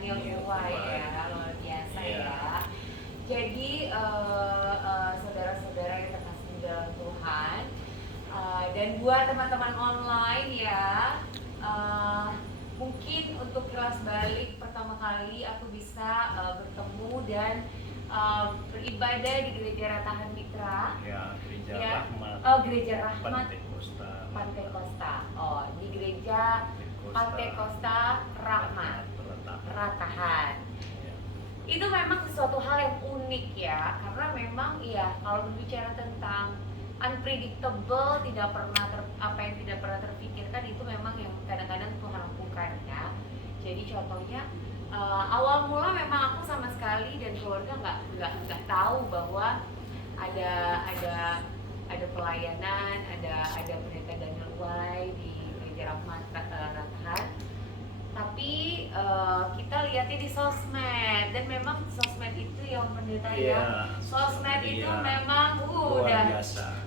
Daniel Uwai ya, luar biasa ya. Jadi saudara-saudara yang terkasih di dalam Tuhan, dan buat teman-teman online ya, mungkin untuk kelas balik pertama kali aku bisa bertemu dan beribadah di Gereja Ratahan Mitra. Ya, Gereja ya. Rahmat. Oh, Gereja Rahmat. Pantai Costa. Oh, di Gereja Pantai Costa Rahmat. Ratahan. Ya. Itu memang sesuatu hal yang unik ya, karena memang ya kalau berbicara tentang unpredictable, apa yang tidak pernah terpikirkan, itu memang yang kadang-kadang Tuhan lakukan ya. Jadi contohnya awal mula memang aku sama sekali dan keluarga nggak tahu bahwa ada pelayanan, ada pendeta Daniel Uwai di Gereja Rahmat Ratahan. Tapi kita lihatnya di sosmed, dan memang sosmed itu yang pendeta ya. Sosmed itu memang udah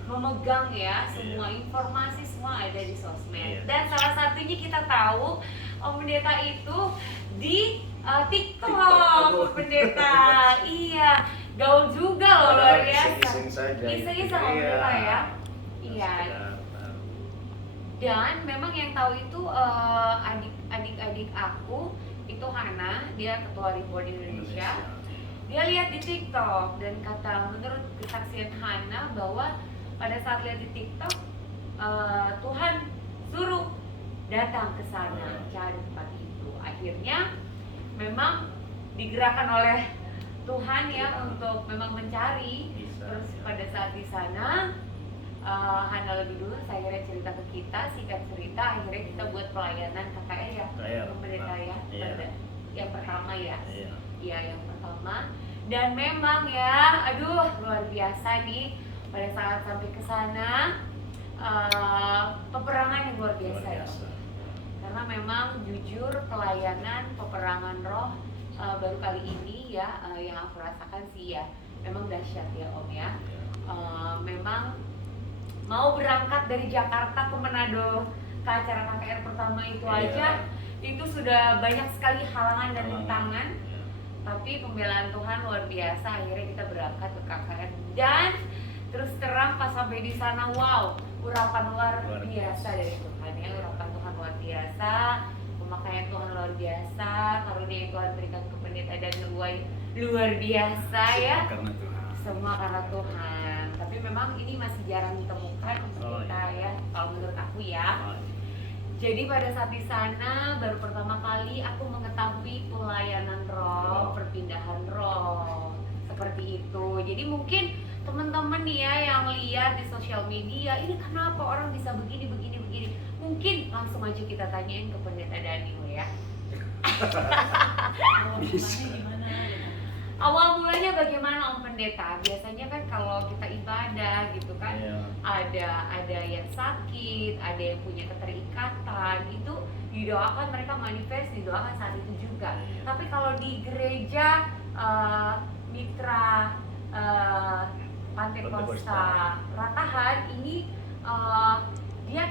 memegang ya, semua informasi semua ada di sosmed. Dan salah satunya kita tahu pendeta itu di TikTok pendeta. Iya, gaul juga loh, luar biasa. Iseng-iseng pendeta ya. Iya. Dan memang yang tahu itu adik-adik aku itu Hana, dia ketua Reborn Indonesia. Dia lihat di TikTok dan menurut kesaksian Hana bahwa pada saat lihat di TikTok Tuhan suruh datang ke sana cari tempat itu. Akhirnya memang digerakkan oleh Tuhan ya untuk memang mencari. Terus pada saat di sana Hana lebih dulu, saya akhirnya cerita ke kita, singkat cerita akhirnya kita buat pelayanan KKR ya, pendeta ya, yang pertama ya, iya yang pertama. Dan memang ya, aduh luar biasa nih pada saat sampai ke sana, peperangan yang luar biasa ya, karena memang jujur pelayanan peperangan roh baru kali ini ya, yang aku rasakan sih ya, memang dahsyat ya Om ya. Memang mau berangkat dari Jakarta ke Manado ke acara KKR pertama itu aja itu sudah banyak sekali halangan dan rintangan, tapi pembelaan Tuhan luar biasa. Akhirnya kita berangkat ke KKR dan terus terang pas sampai di sana, wow, urapan luar biasa dari Tuhan ya, urapan Tuhan luar biasa, pemakaian Tuhan luar biasa, karunia yang Tuhan berikan ke pendeta dan luar biasa ya, semua karena Tuhan. Tapi memang ini masih jarang ditemukan untuk kita ya, kalau menurut aku ya. Jadi pada saat di sana baru pertama kali aku mengetahui pelayanan roh, perpindahan roh seperti itu. Jadi mungkin teman-teman nih ya yang lihat di sosial media, ini kenapa orang bisa begini. Mungkin langsung aja kita tanyain ke pendeta Daniel ya. Awal mulanya bagaimana Om Pendeta? Biasanya kan kalau kita ibadah gitu kan, ada yang sakit, ada yang punya keterikatan, itu didoakan, mereka manifest, didoakan saat itu juga. Tapi kalau di gereja Mitra Pantai Costa Ratahan ini dia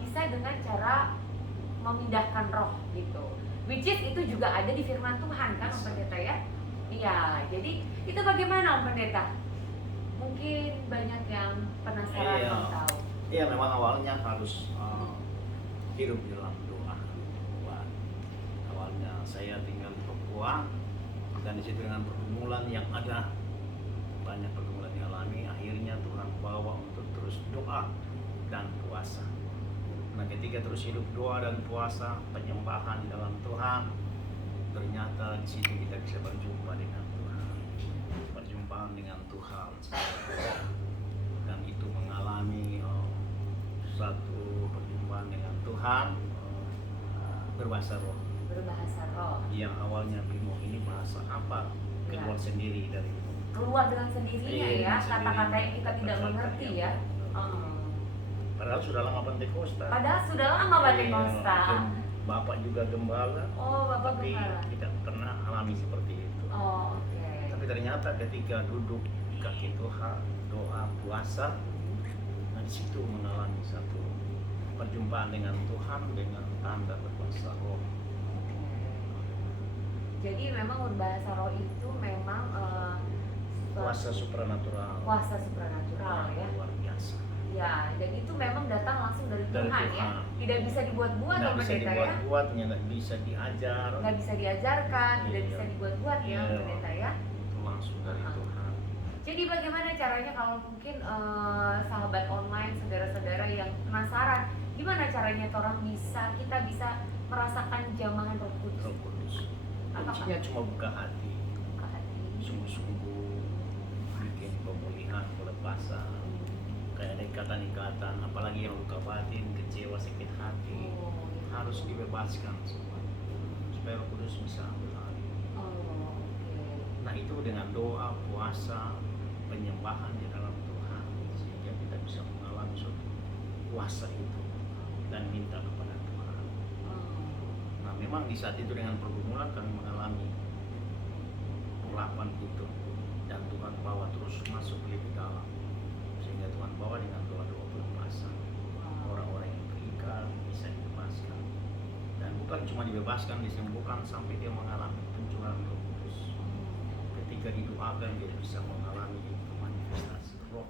bisa dengan cara memindahkan roh gitu. Which is itu juga ada di firman Tuhan kan Om Pendeta ya? Iya, jadi itu bagaimana Om Pendeta? Mungkin banyak yang penasaran mau tahu. Iya, memang awalnya harus hidup di dalam doa. Awalnya saya tinggal di Papua dan di situ dengan pergumulan yang ada, banyak pergumulan yang alami. Akhirnya Tuhan bawa untuk terus doa dan puasa. Nah, ketika terus hidup doa dan puasa, penyembahan di dalam Tuhan, ternyata di situ kita bisa berjumpa dengan Tuhan, perjumpaan dengan Tuhan, dan itu mengalami satu perjumpaan dengan Tuhan, berbahasa roh. Yang awalnya bingung ini bahasa apa, keluar sendiri dari keluar dengan sendirinya ya, kata-kata yang kita tidak mengerti ya. Padahal sudah lama Pantekosta. Bapak juga gembala. Bapak tapi gembala. tidak pernah alami seperti itu. Tapi ternyata ketika duduk kaki Tuhan, doa, puasa, nah di situ mengalami satu perjumpaan dengan Tuhan dengan tanda berbahasa roh. Jadi memang berbahasa roh itu memang Kuasa supranatural. kuasa supranatural ya. Luar biasa. Ya, dan itu memang datang langsung dari Dari Tuhan ya. Tuhan. Tidak bisa dibuat-buat Nggak Om bisa Pendeta ya. dibuat-buat, nggak bisa diajar. Nggak bisa diajarkan, tidak Iya. bisa dibuat-buat ya Om Iya. Pendeta ya. Itu langsung dari Tuhan. Jadi bagaimana caranya kalau mungkin sahabat online, saudara-saudara yang penasaran, gimana caranya kita bisa merasakan jamahan Roh Kudus? Roh Kudus. Apa, Kuncinya cuma buka hati, Buka hati. sungguh-sungguh bikin pemulihan, pelepasan. Kayak ada ikatan-ikatan, apalagi yang luka batin, kecewa, sakit hati, Oh, harus dibebaskan semua supaya Roh Kudus bisa ambil alih. Oh, oke. Nah itu dengan doa, puasa, penyembahan di dalam Tuhan, sehingga kita bisa mengalami suatu kuasa itu dan minta kepada Tuhan. Nah memang di saat itu dengan pergumulan kami mengalami urapan itu, dan Tuhan bawa terus masuk lebih dalam, sehingga Tuhan bawa dengan doa-doa pelepasan. Orang-orang yang terikat bisa dibebaskan, dan bukan cuma dibebaskan, disembuhkan sampai dia mengalami pencurahan Roh Kudus. Ketika didoakan dia bisa mengalami manifestasi Roh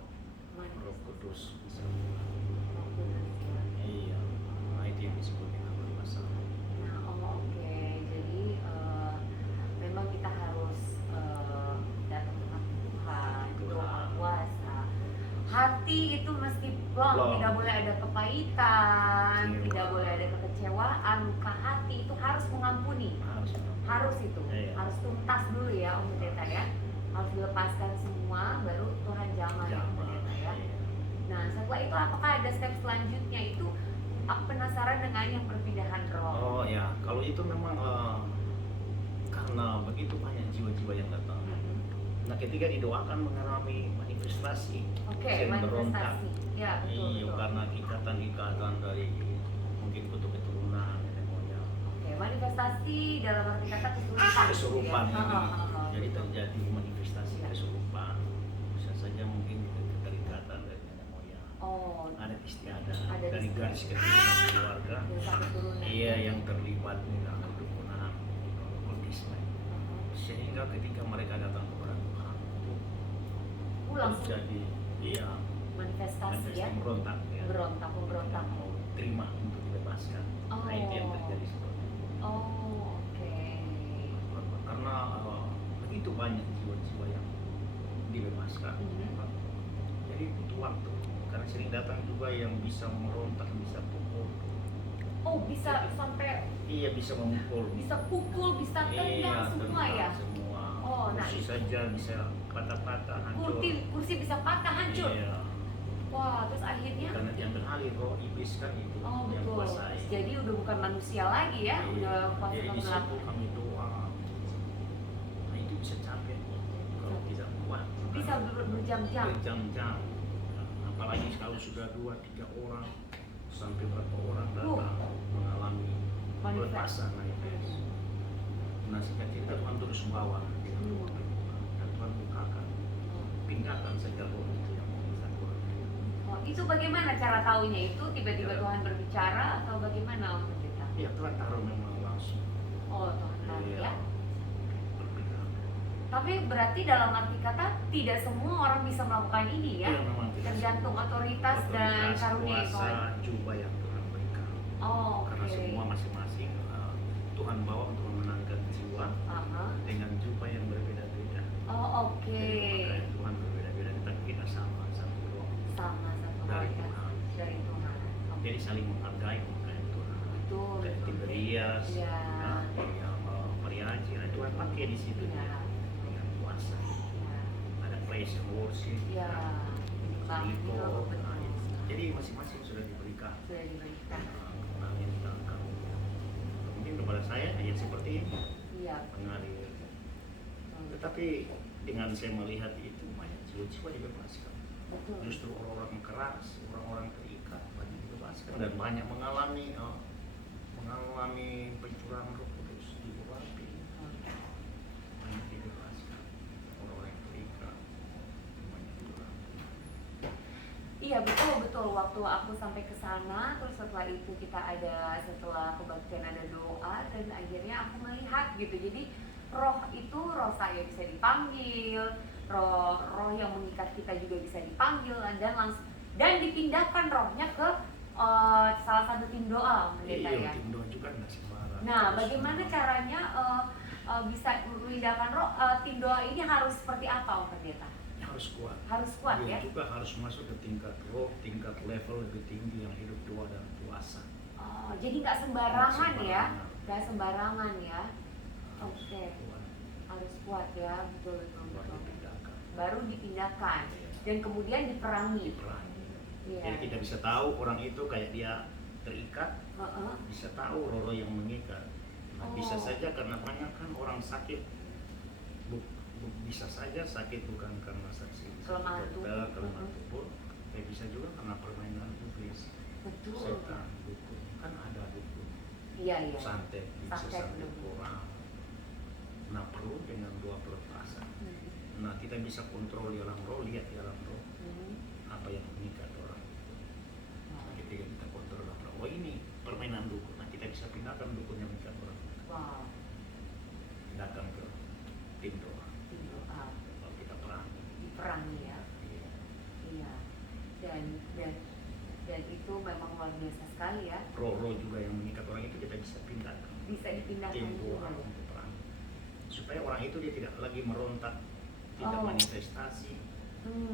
Kudus bisa. Roh Kudus ya. Iya, nah itu yang disebut dengan permasalahan. Nah, oke. Jadi memang kita harus datang ke hati Tuhan, doa, puasa. Hati itu mesti plong, Plong. tidak boleh ada kepahitan, Iya. tidak boleh ada kekecewaan. Luka hati itu harus mengampuni, harus itu, Iya. harus tuntas dulu ya Om Pendeta ya. Harus dilepaskan semua, baru Tuhan jamah ya Om Pendeta ya. Iya. Nah, setelah itu apakah ada step selanjutnya? Itu aku penasaran dengan yang perpindahan roh. Oh ya, kalau itu memang karena begitu banyak jiwa-jiwa yang datang. Nah ketika didoakan mengalami manifestasi, Oke, sering berontak. manifestasi. Ya, betul, Iya, betul. karena ikatan-ikatan dari mungkin kutuk keturunan, nenek moyang. Oke, manifestasi dalam arti kata kesurupan. Kesurupan gitu ya. ini. Jadi Betul. terjadi manifestasi Ya. kesurupan. Bisa saja mungkin keterikatan dari nenek moyang. Oh, Adat istiadat Adat dari istiadat. garis keturunan keluarga. dosa keturunan. Iya, yang terlibat di dalam kedukunan, kultisme. Sehingga ketika mereka datang kepada Tuhan, Pulang jadi iya manifestasi ya. berontak ya. Berontak, memberontak. Mau terima untuk dibebaskan. Oh. Nah itu yang terjadi seperti itu. Oh, oke. Karena begitu banyak jiwa-jiwa yang dibebaskan. Jadi butuh waktu. Karena sering datang juga yang bisa merontak, bisa pukul. Oh, bisa sampai Iya, bisa memukul. bisa pukul, bisa tendang semua tendang ya. semua. Oh, nah, Kursi saja bisa patah-patah, hancur. Kursi bisa patah, hancur. Iya. Wah, terus akhirnya Karena diambil alih roh iblis kan itu oh yang betul. kuasai. Jadi udah bukan manusia lagi ya, Iya. udah kuasa Jadi di situ pemelakuan. kami doa. Nah itu bisa capek kalau tidak kuat. Bisa berjam-jam. Berjam-jam. Apalagi kalau sudah 2-3 orang sampai berapa orang datang mengalami pelepasan manifest. Nah singkat cerita Tuhan terus bawa dan Tuhan bukakan, pindahkan saja roh itu yang bisa keluar. Oh, itu bagaimana cara taunya itu? Tiba-tiba Ya. Tuhan berbicara atau bagaimana Om Pendeta? Ya Tuhan taruh memang langsung. Oh, Tuhan tahu Iya. ya. Berpindah. Tapi berarti dalam arti kata tidak semua orang bisa melakukan ini ya? Iya, memang tidak Tergantung semua. otoritas dan Otoritas, karunia kuasa, Tuhan. jubah yang Tuhan berikan. Oh, Karena oke. semua masing-masing Tuhan bawa untuk memenangkan jiwa Aha. dengan jubah yang berbeda-beda. Oh, oke. Jadi makanya Tuhan berbeda-beda, tetapi kita sama satu roh Sama satu dari hal ya. Tuhan. Dari Tuhan. Oke. Jadi saling menghargai makanya Tuhan. Betul. Kayak betul. Tiberias, Iya. yang Mariachi, nah Tuhan pakai di situ Iya. dengan kuasa. Iya. Ada praise and worship, Iya. Bang, Lipo, betul. nah, jadi masing-masing sudah diberikan. Sudah diberikan. Mengalir tentang kamu. Mungkin kepada saya ya seperti ini Iya. mengalir. Tetapi dengan saya melihat itu banyak jiwa-jiwa dibebaskan. Betul. Justru orang-orang keras, orang-orang terikat banyak dibebaskan dan banyak mengalami pencurahan Roh Kudus di bawah api. Banyak dibebaskan. Orang-orang yang terikat banyak dibebaskan. Iya betul. Waktu aku sampai ke sana, terus setelah itu setelah kebaktian ada doa dan akhirnya aku melihat gitu. Jadi roh itu, roh saya bisa dipanggil, roh yang mengikat kita juga bisa dipanggil, dan dipindahkan rohnya ke salah satu tim doa, pendeta ya. Tim doa juga nggak sembarang. Nah, bagaimana caranya bisa memindahkan roh? Tim doa ini harus seperti apa, pendeta? Harus kuat. Harus kuat ya. Juga harus masuk ke tingkat roh, tingkat level lebih tinggi yang hidup doa dan puasa. Oh, jadi nggak sembarangan ya, nggak sembarangan ya. Oke. Harus kuat ya, betul. Baru dipindahkan dan kemudian diperangi. Jadi kita bisa tahu orang itu kayak dia terikat, bisa tahu roh yang mengikat. Nah, bisa saja karena banyak kan orang sakit, bisa saja sakit bukan karena kelemahan tubuh, tapi bisa juga karena permainan iblis. Betul. Setan, dukun, kan ada dukun. Iya. Santet, bisa santet orang. Nah, perlu dengan dua pelepasan. Nah, kita bisa kontrol di alam roh, lihat di alam roh apa yang mengikat orang. Nah, ketika kita kontrol alam roh, oh ini permainan dukun. Nah, kita bisa pindahkan dukun yang mengikat orang. Wow. Pindahkan ke tim doa. Kalau kita diperangi ya. Iya. Dan itu memang luar biasa sekali ya. Roh-roh juga yang mengikat orang itu kita bisa pindahkan. Bisa dipindahkan tim doa juga. Untuk perang. Supaya orang itu dia tidak lagi merontak, tidak manifestasi.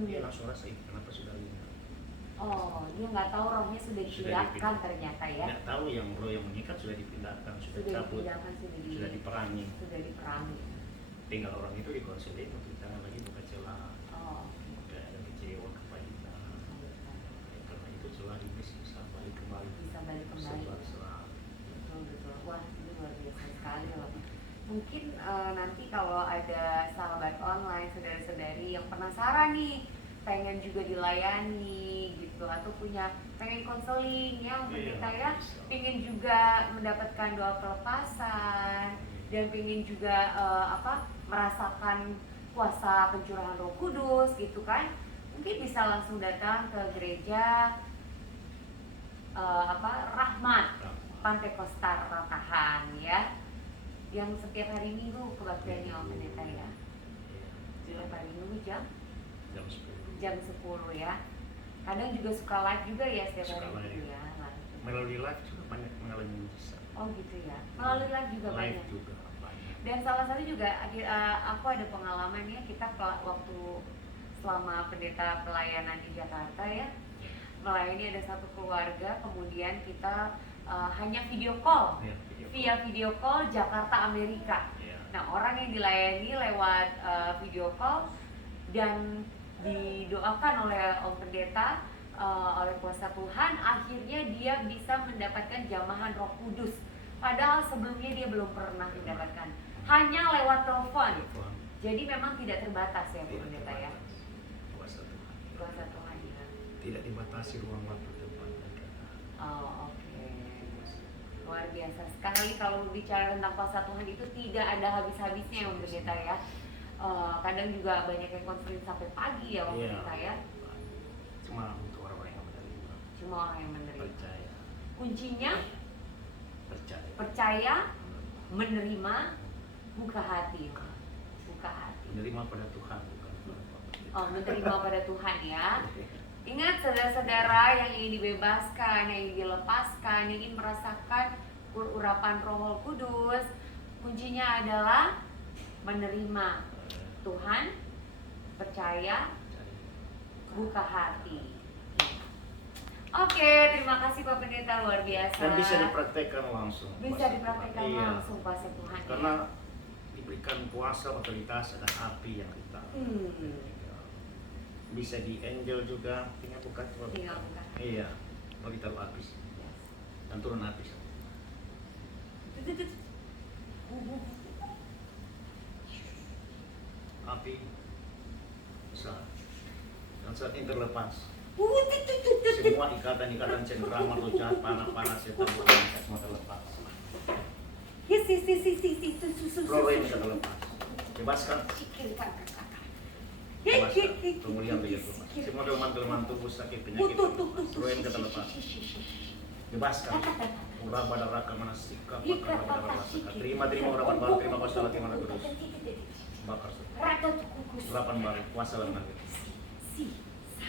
Dia langsung rasa kenapa sudah lima. Oh, dia nggak tahu rohnya sudah dipindahkan ternyata ya. Tidak tahu yang roh yang mengikat sudah dipindahkan, sudah cabut, sudah diperangi. Tinggal orang itu dikonseling untuk jangan lagi buka celah. Kayak ada kecewa kepahitan. Karena itu celah iblis bisa balik kembali. Betul. Wah, ini luar biasa sekali loh. Mungkin nanti kalau ada sahabat online, saudara-saudari yang penasaran nih, pengen juga dilayani gitu, atau pengen konseling ya, pendeta ya, pengen juga mendapatkan doa pelepasan dan pengen juga merasakan kuasa pencurahan Roh Kudus gitu kan, mungkin bisa langsung datang ke gereja Rahmat Pantai Kostar Ratahan ya, yang setiap hari Minggu kebaktiannya Om Pendeta ya. Setiap hari Minggu jam 10 ya. Kadang juga suka live juga ya setiap hari Minggu ya. Melalui live juga banyak mengalami mujizat. Oh gitu ya. Melalui live juga banyak. Juga. Dan salah satu juga aku ada pengalaman ya, kita waktu selama pendeta pelayanan di Jakarta ya, melayani ada satu keluarga, kemudian kita hanya video call, via video call Jakarta Amerika. Nah, orang yang dilayani lewat video call dan didoakan oleh Om Pendeta, oleh kuasa Tuhan, akhirnya dia bisa mendapatkan jamahan Roh Kudus. Padahal sebelumnya dia belum pernah mendapatkan, hanya lewat telepon. Jadi memang tidak terbatas ya, Om Pendeta ya. Kuasa Tuhan ya. Tidak dibatasi ruang waktu tempat. Oh, oke. Luar biasa sekali kalau bicara tentang kuasa Tuhan itu tidak ada habis-habisnya Om Pendeta ya. Kadang juga banyak yang konseling sampai pagi ya Om Pendeta ya. Cuma untuk orang-orang yang menerima. Cuma orang yang menerima. Percaya. Kuncinya percaya, menerima, buka hati. Menerima pada Tuhan bukan. Oh, menerima pada Tuhan ya. Ingat saudara-saudara yang ingin dibebaskan, yang ingin dilepaskan, yang ingin merasakan urapan Roh Kudus, kuncinya adalah menerima Tuhan, percaya, buka hati. Oke, terima kasih Pak Pendeta, luar biasa. Dan bisa dipraktekkan langsung. Langsung kuasa Tuhan. Karena diberikan kuasa, otoritas, dan api yang kita. Bisa di angel juga, tinggal buka. Iya, mau ditaruh api. Dan turun api. Api bisa. Dan saat ini terlepas. Semua ikatan-ikatan cengkraman, roh jahat, panah-panah, setan, semua terlepas. Roh ini terlepas. Bebaskan. Kemudian begitu. Semua delman tubuh sakit penyakit. Roh yang terlepas. Bebaskan. Ura pada raka mana sikap, Ika maka pada tata raka. siki. Terima urapan baru, terima kasih salah terima terus. Bakar Rata tukukus. urapan baru, kuasa dalam hati. Si.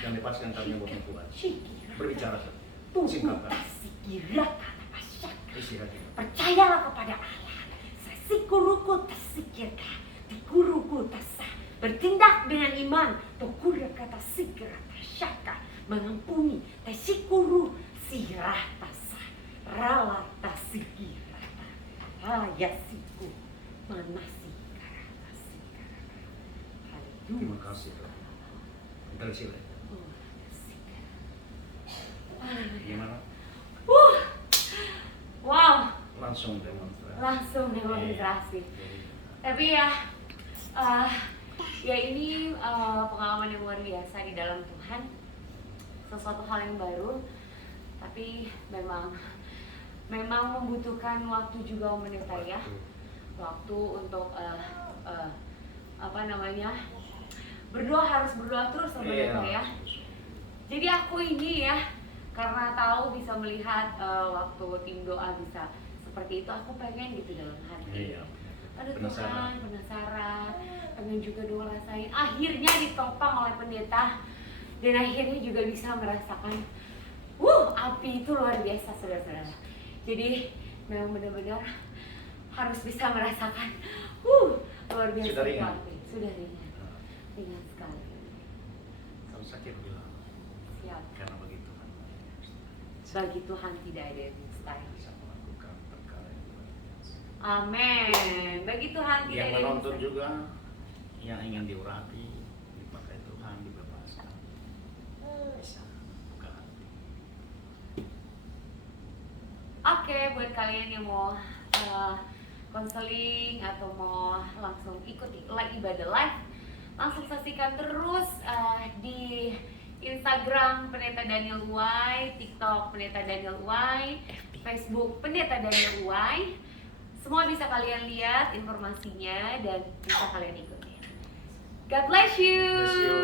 Dan lepaskan kami buat Tuhan. Shiki. Berbicara Singkatkan. Sikira kata pasyak. istirahat. Percayalah kepada Allah. Sasikuruku tasikirka. Tikuruku tasa. Bertindak dengan iman. Tokura kata sikira tasyaka. Mengampuni. Tasikuru sirah tasa. Rala tasikira. Hayasiku. Manasi karata sikara. Terima kasih Tuhan. Dari sini. Gimana? Wow, Langsung demonstrasi. langsung demonstrasi. Tapi ya ini pengalaman yang luar biasa di dalam Tuhan, sesuatu hal yang baru. Tapi memang membutuhkan waktu juga pendeta ya, waktu untuk berdoa, harus berdoa terus pendeta ya. Jadi aku ini ya, karena tahu bisa melihat waktu tim doa bisa seperti itu, aku pengen gitu dalam hati. Iya. Aduh Tuhan, penasaran, pengen juga doa rasain. Akhirnya ditopang oleh pendeta dan akhirnya juga bisa merasakan, api itu luar biasa saudara-saudara. Jadi memang benar-benar harus bisa merasakan, luar biasa. Sudah ringan. Sudah ringan sekali. Kalau sakit bilang. Siap. Karena begitu kan. Bagi Tuhan tidak ada yang mustahil. Bisa melakukan perkara yang luar biasa. Amin. Bagi Tuhan tidak Yang ada yang menonton mustahil. juga, yang ingin diurapi, dipakai Tuhan, dibebaskan. Bisa buka hati. Oke, buat kalian yang mau konseling atau mau langsung ikut ibadah live, langsung saksikan terus di Instagram Pendeta Daniel Uwai, TikTok Pendeta Daniel Uwai, Facebook Pendeta Daniel Uwai. Semua bisa kalian lihat informasinya dan bisa kalian ikuti. God bless you. Bless you.